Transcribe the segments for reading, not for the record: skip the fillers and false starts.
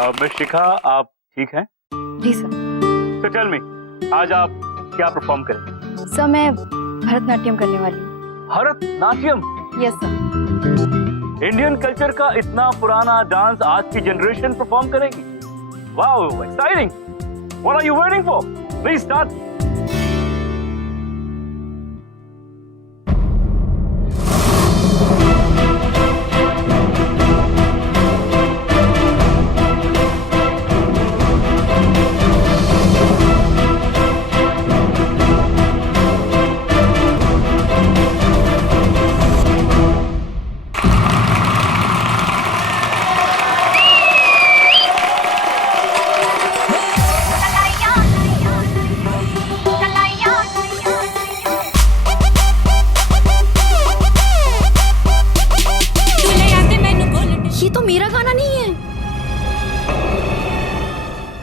Miss शिखा, आप ठीक हैं? जी सर। तो टेल मी, आज आप क्या परफॉर्म करेंगे? सर मैं भरतनाट्यम करने वाली हूँ। Bharatanatyam? Yes sir. Indian culture का इतना पुराना डांस आज की जनरेशन परफॉर्म करेगी? Wow, exciting! What are you waiting for? Please start.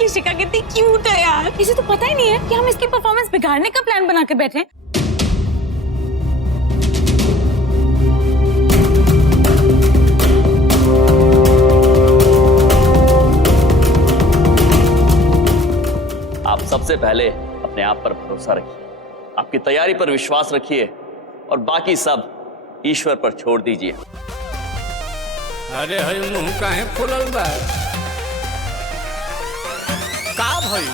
Shikha कितनी क्यूट है यार। इसे तो पता ही नहीं है कि हम इसकी परफॉर्मेंस बिगाड़ने का प्लान बना के बैठे हैं। आप सबसे पहले अपने आप पर भरोसा रखिए, आपकी तैयारी पर विश्वास रखिए और बाकी सब ईश्वर पर छोड़ दीजिए। अरे हई मुंह काहे फुलल बा? का भइल?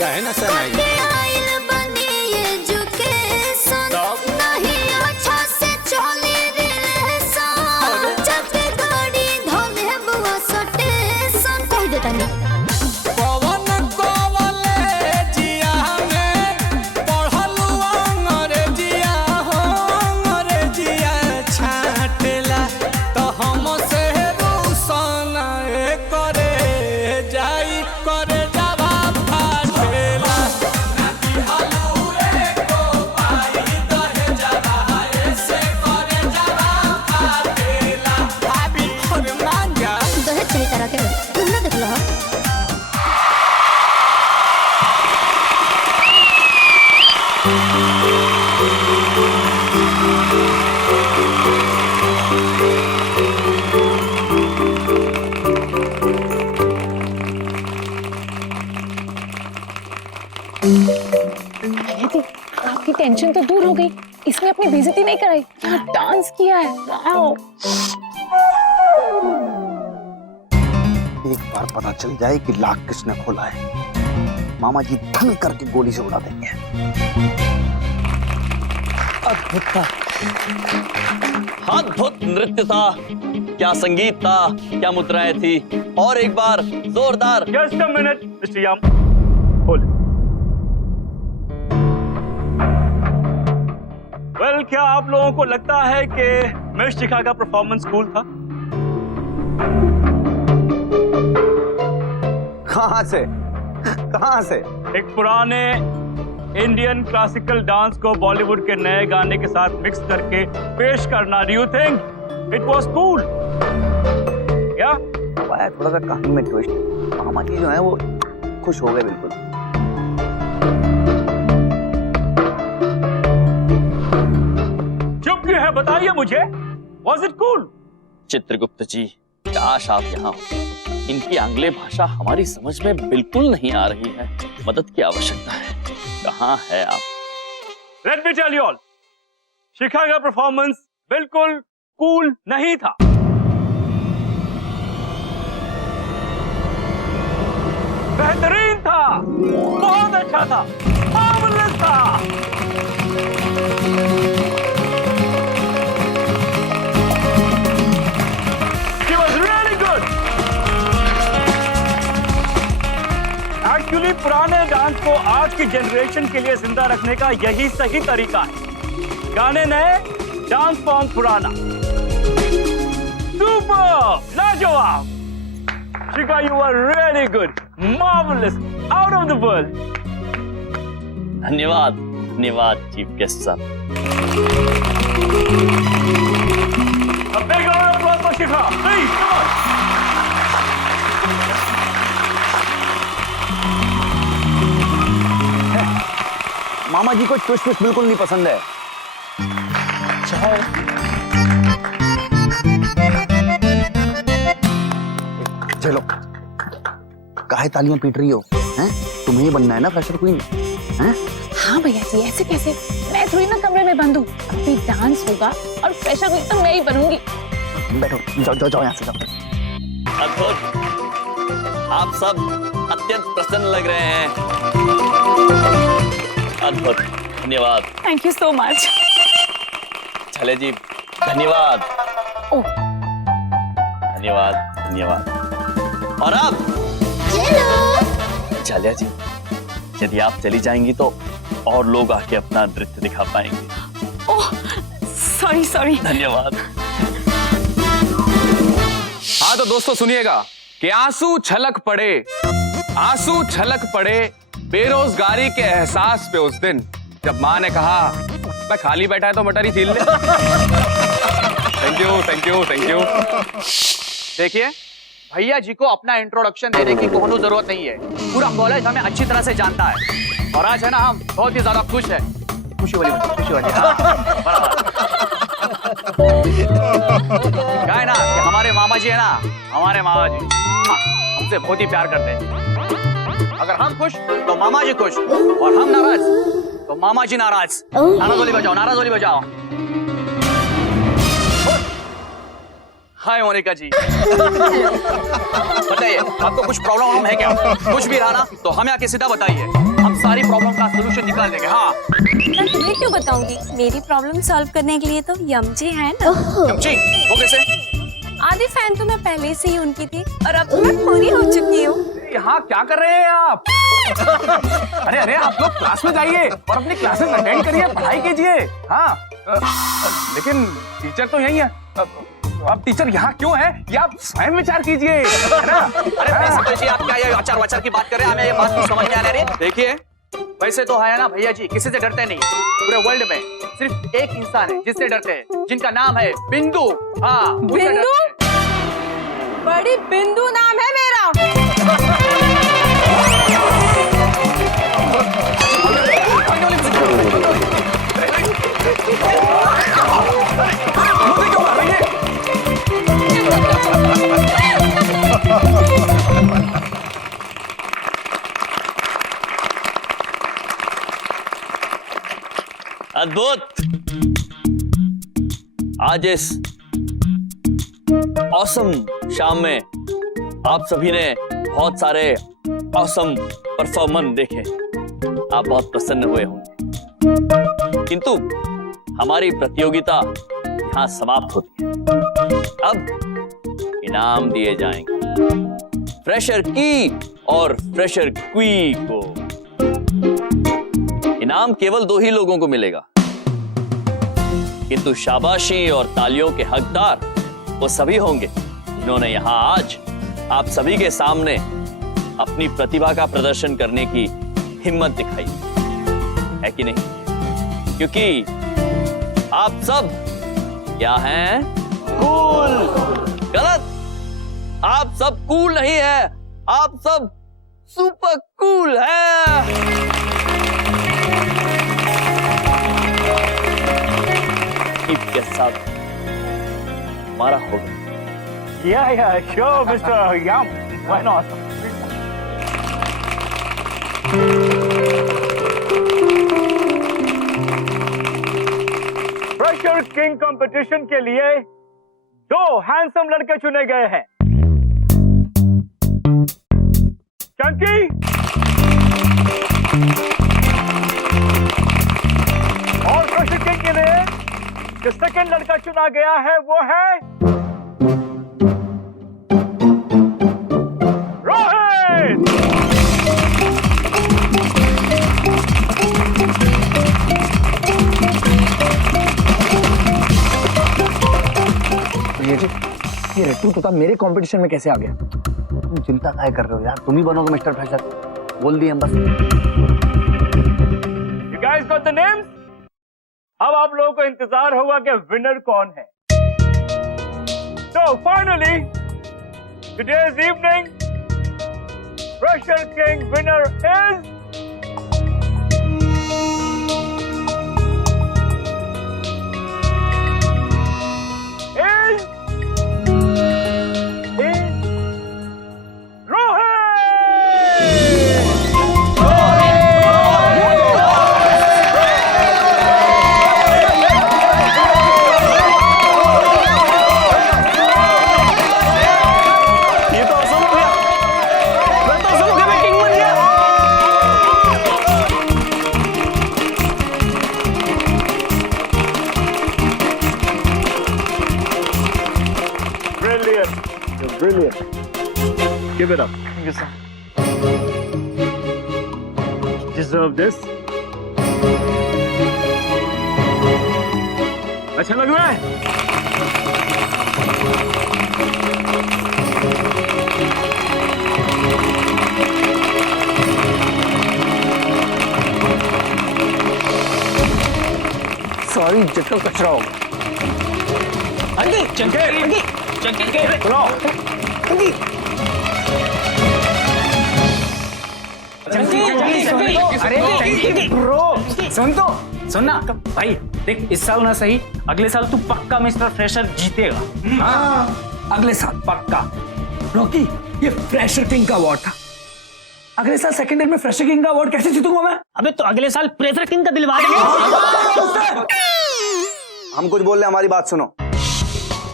काहे ना सनाई? आपकी टेंशन तो दूर हो गई। इसने अपनी बेइज्जती नहीं कराई, क्या डांस किया है। वाओ। एक बार पता चल जाए कि लाख किसने खोला है, मामा जी धन करके गोली से उड़ा देंगे। अद्भुत था, अद्भुत नृत्य था, क्या संगीत था, क्या मुद्राएं थी। और एक बार जोरदार। Just a minute mister yam, hold. Well, क्या आप लोगों को लगता है कि मिस शिखा का परफॉर्मेंस कूल था? कहां से? कहां से? एक पुराने इंडियन क्लासिकल डांस को बॉलीवुड के नए गाने के साथ मिक्स करके पेश करना, do you think it was cool? क्या थोड़ा सा कहानी में ट्विस्ट। मामा जी जो है वो खुश हो गए बिल्कुल। चुप क्यों है, बताइए मुझे, वाज इट कूल? चित्रगुप्त जी, काश आप यहाँ हो। इनकी आंग्लेय भाषा हमारी समझ में बिल्कुल नहीं आ रही है, मदद की आवश्यकता है। कहाँ है आप? Let me tell you all, Shikha का परफॉर्मेंस बिल्कुल कूल नहीं था। बेहतरीन था, बहुत अच्छा था, मार्वेलस था। She was really good. Actually पुराने डांस को आज की जनरेशन के लिए जिंदा रखने का यही सही तरीका है। गाने नए, डांस फॉर्म पुराना। सुपर, लाजवाब। Shikha, you were really good, marvelous, out of the world. धन्यवाद, धन्यवाद चीफ गेस्ट साहब। A big round of applause के खिलाफ, प्लीज कम ऑन। मामा जी को ट्विस्ट ट्विस्ट बिल्कुल नहीं पसंद है। चलो, काहे तालियां पीट रही हो? हैं? तुम्हें ही बनना है ना फ्रेशर क्वीन? हैं? हाँ भैया जी, ऐसे कैसे? मैं थोड़ी ना कमरे में बंद हूँ। अभी डांस होगा और फ्रेशर क्वीन तो मैं ही बनूंगी। बैठो, जाओ जाओ जाओ यहाँ से जाओ। अद्भुत, आप सब अत्यंत प्रसन्न लग रहे हैं। अद्भुत, धन्यवाद। Thank you so much. छले जी, धन्यवाद। ओह, धन्यवाद, धन्यवाद। और अब छलिया जी, यदि आप चली जाएंगी तो और लोग आके अपना नृत्य दिखा पाएंगे। ओह, सॉरी सॉरी। धन्यवाद। हाँ तो दोस्तों सुनिएगा कि आंसू छलक पड़े बेरोजगारी के एहसास पे उस दिन जब माँ ने कहा मैं खाली बैठा है तो मटर ही छील ले। Thank you thank you thank you. देखिए भैया जी को अपना इंट्रोडक्शन देने की कोई जरूरत नहीं है। पूरा कॉलेज हमें अच्छी तरह से जानता है और आज है ना हम बहुत ही ज्यादा खुश हैं। खुशी वाली हाँ, क्या है ना कि हमारे मामा जी है ना, हमारे मामा जी हमसे बहुत ही प्यार करते हैं। अगर हम खुश तो मामा जी खुश और हम नाराज तो मामा जी नाराज। नाराजोली बजाओ, नाराजोली बजाओ। हाय मोनिका जी। बताइए आपको कुछ प्रॉब्लम है क्या? कुछ भी रहा ना तो हमें आके सीधा बताइए, हम सारी प्रॉब्लम का सलूशन निकाल देंगे। हाँ मैं तुम्हें क्यों बताऊंगी? मेरी प्रॉब्लम सॉल्व करने के लिए तो यमजी है ना। यमजी वो कैसे? आधी फैन तो मैं पहले से ही उनकी थी और अब तो मैं पूरी हो चुकी हूँ। यहाँ क्या कर रहे हैं आप? अरे अरे आप लोग क्लास में जाइए और अपनी क्लासेस अटेंड करिए, पढ़ाई कीजिए। हाँ लेकिन टीचर तो यही है। अब टीचर यहाँ क्यों है ये आप स्वयं विचार कीजिए, है ना? अरे प्रिंसिपल जी आप क्या ये आचार वाचार की बात कर रहे हैं? हमें ये बात समझ नहीं आ रही। देखिए वैसे तो है ना भैया जी, किसी से डरते नहीं। पूरे वर्ल्ड में सिर्फ एक इंसान है जिससे डरते हैं, जिनका नाम है बिंदु। हाँ बिंदु? बड़ी बिंदु नाम है मेरा। अद्भुत, आज इस ऑसम शाम में आप सभी ने बहुत सारे ऑसम परफॉर्मेंस देखे। आप बहुत प्रसन्न हुए होंगे, किंतु हमारी प्रतियोगिता यहां समाप्त होती है। अब इनाम दिए जाएंगे फ्रेशर की और फ्रेशर क्वी को। इनाम केवल 2 ही लोगों को मिलेगा, किंतु शाबाशी और तालियों के हकदार वो सभी होंगे जिन्होंने यहां आज आप सभी के सामने अपनी प्रतिभा का प्रदर्शन करने की हिम्मत दिखाई है कि नहीं? क्योंकि आप सब क्या हैं? कूल। गलत, आप सब कूल नहीं है, आप सब सुपर कूल है। के साथ हमारा होगा। Yeah, sure, Mr. Yum. Why not? Fresher king competition के लिए 2 हैंडसम लड़के चुने गए हैं। चंकी और फ्रेशर किंग के लिए जो सेकंड लड़का चुना गया है वो है रोहित। ये रट्टू तोता मेरे कंपटीशन में कैसे आ गया? तुम चिंता काहे कर रहे हो यार? तुम ही बनोगे मिस्टर फ्रेशर। बोल दिए हम बस। You guys got the names? अब आप लोगों को इंतजार होगा कि विनर कौन है। So finally, today's evening, Fresher King winner is brilliant. Give it up. Thank you, sir. Deserve this. अच्छा लग रहा है? सॉरी जितना कचरा हो अंकी चंकी के सुनो अरे ब्रो सुनना भाई देख इस साल ना सही अगले साल तू पक्का मिस्टर फ्रेशर जीतेगा। हाँ अगले साल पक्का। रॉकी ये फ्रेशर किंग का अवार्ड था, अगले साल सेकंड ईयर में फ्रेशर किंग का अवार्ड कैसे जीतूंगा मैं? अबे तो अगले साल प्रेशर किंग का दिलवा देंगे। हम कुछ बोल रहे हैं, हमारी बात सुनो।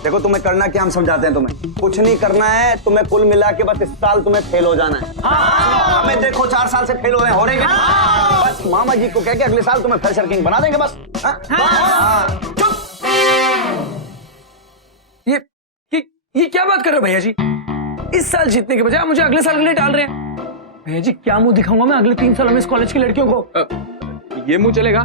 देखो तुम्हें करना क्या हम समझाते हैं, तुम्हें कुछ नहीं करना है, तुम्हें कुल मिला के बस इस साल तुम्हें फेल हो जाना है। हमें देखो 4 साल से फेल हो रहे हैं बस मामा जी को कह के अगले साल तुम्हें फ्रेशर किंग बना देंगे बस। ये क्या बात कर रहे हो भैया जी? इस साल जीतने के बजाय मुझे अगले साल के लिए डाल रहे हैं। भैया जी क्या मुंह दिखाऊंगा मैं अगले 3 सालों में इस कॉलेज की लड़कियों को? ये मुंह चलेगा?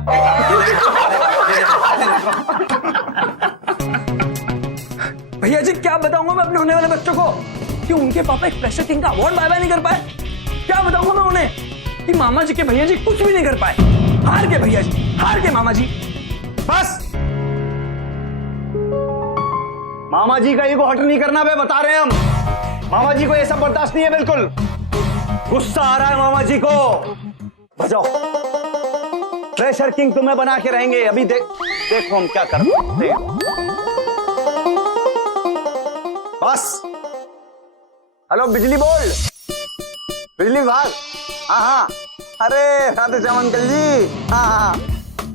भैया जी क्या बताऊंगा मैं अपने होने वाले बच्चों को कि उनके पापा एक फ्रेशर किंग का अवार्ड बाय बाय नहीं कर पाए? क्या बताऊंगा मैं उन्हें कि मामा जी के भैया जी कुछ भी नहीं कर पाए? हार के भैया जी, हार के मामा जी। बस मामा जी का ईगो हर्ट नहीं करना बे, बता रहे हैं हम। मामा जी को ये सब बर्दाश्त नहीं है, बिल्कुल गुस्सा आ रहा है मामा जी को। बजाओ फ्रेशर किंग तुम्हें बना के रहेंगे। अभी देखो हम क्या कर सकते हैं। बस हेलो बिजली बोर्ड, बिजली विभाग। हाँ अरे राधे श्याम अंकल जी। हाँ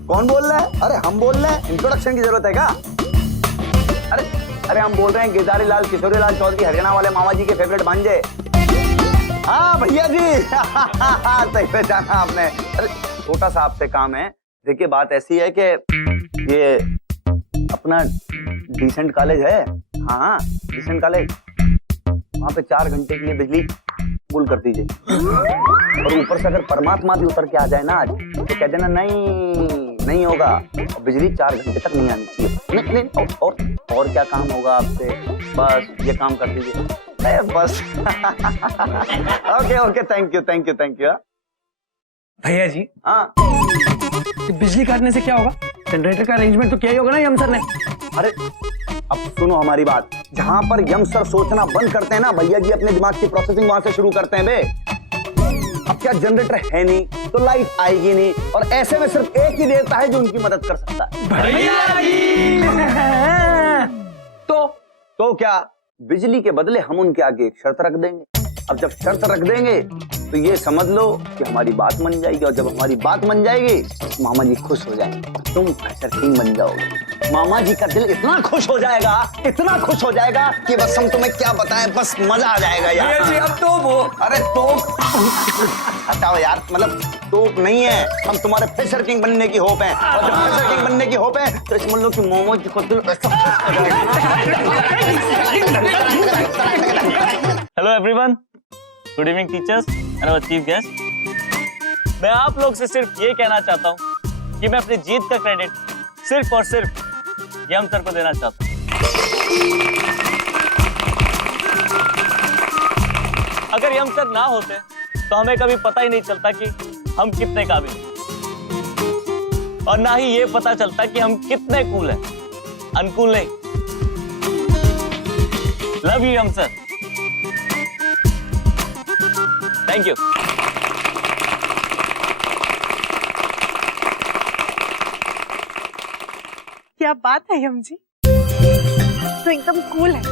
कौन बोल रहा है? अरे हम बोल रहे हैं, इंट्रोडक्शन की जरूरत है क्या? अरे हम बोल रहे हैं केदारी लाल किशोरी लाल चौधरी हरियाणा वाले मामा जी के फेवरेट भांजे। हाँ भैया जी सही पहचाना आपने। अरे छोटा सा आपसे काम है। देखिए बात ऐसी है कि ये अपना डिसेंट कॉलेज है। हाँ डिसेंट कॉलेज, वहां पे 4 घंटे के लिए बिजली गुल कर दीजिए। और ऊपर से अगर परमात्मा भी उतर के आ जाए ना आज, तो कह देना नहीं होगा, और बिजली 4 घंटे तक नहीं आनी चाहिए। नहीं और क्या काम होगा आपसे? बस ये काम कर दीजिए बस। Okay thank you. भैया जी हाँ बिजली काटने से क्या होगा? जनरेटर का अरेंजमेंट तो किया ही होगा ना यम सर ने। अरे अब सुनो हमारी बात, जहां पर यम सर सोचना बंद करते हैं ना, भैया जी अपने दिमाग की प्रोसेसिंग वहां से शुरू करते हैं बे। अब क्या जनरेटर है नहीं तो लाइट आएगी नहीं, और ऐसे में सिर्फ एक ही देवता है जो उनकी मदद कर सकता है, भैया जी। तो क्या बिजली के बदले हम उनके आगे एक शर्त रख देंगे। अब जब शर्त रख देंगे तो ये समझ लो कि हमारी बात मान जाएगी, और जब हमारी बात मान जाएगी तो मामा जी खुश हो जाएंगे और तुम फ्रेशर किंग बन जाओगे। मामा जी का दिल इतना खुश हो जाएगा कि बस हम तुम्हें क्या बताएं, बस मजा आ जाएगा यार। भैया जी अब तो वो अरे तोप हटाओ यार, मतलब तोप नहीं है, हम तुम्हारे फ्रेशर किंग बनने की होप है, और जब फ्रेशर किंग बनने की होप है तो समझ लो कि मोमो जी को दिल hello everyone, good evening teachers and our chief guest. मैं आप लोग से सिर्फ ये कहना चाहता हूँ कि मैं अपनी जीत का क्रेडिट सिर्फ और सिर्फ यम सर को देना चाहता हूँ। अगर यम सर ना होते तो हमें कभी पता ही नहीं चलता कि हम कितने काबिल हैं, और ना ही ये पता चलता कि हम कितने कूल हैं। अनकूल नहीं, लव यू हम सर। Thank you. क्या बात है यम जी, तो एकदम कूल है।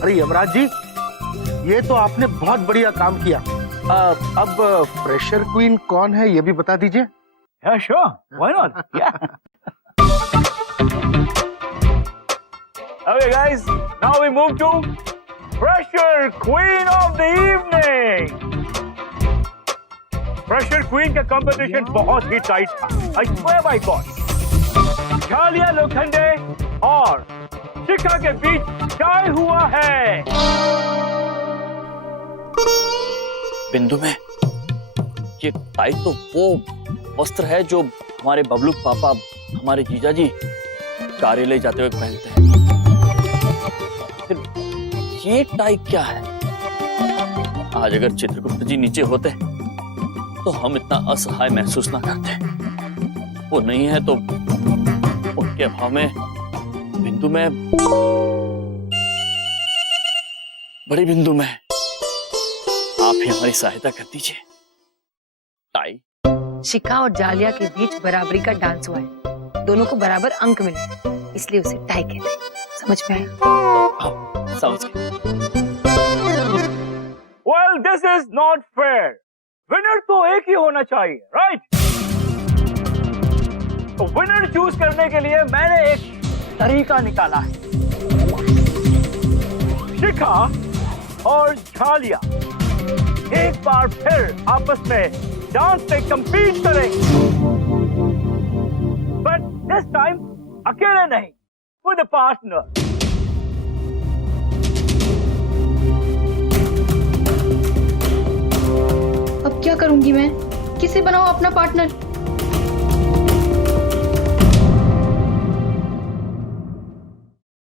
अरे यमराज जी, ये तो आपने बहुत बढ़िया काम किया। अब फ्रेशर क्वीन कौन है ये भी बता दीजिए। Yeah, sure. Why not? Yeah. Okay, guys. Now we move to Fresher Queen of the Evening. Fresher Queen का competition बहुत ही tight था. I swear by God. झालिया Lokhande और शिखा के बीच टाई हुआ है। बिंदु में ये टाई तो वो वस्त्र है जो हमारे बबलू पापा हमारे जीजा जी कार्यालय जाते हुए पहनते हैं। फिर ये टाई क्या है? आज अगर चित्रगुप्त जी नीचे होते तो हम इतना असहाय महसूस ना करते। वो नहीं है तो उनके अभाव में बिंदु में, बड़ी बिंदु में आप ही हमारी सहायता कर दीजिए। टाई शिखा और जालिया के बीच बराबरी का डांस हुआ है, दोनों को बराबर अंक मिले, इसलिए उसे टाई कहते हैं। समझ में आया? समझ गए। Well, this is not fair. Winner तो एक ही होना चाहिए, राइट? तो विनर चूज करने के लिए मैंने एक तरीका निकाला है। शिखा और झालिया एक बार फिर आपस में डांस पे कंपीट करेंगे, बट दिस टाइम अकेले नहीं, विद अ पार्टनर। अब क्या करूंगी मैं? किसे बनाऊं अपना पार्टनर?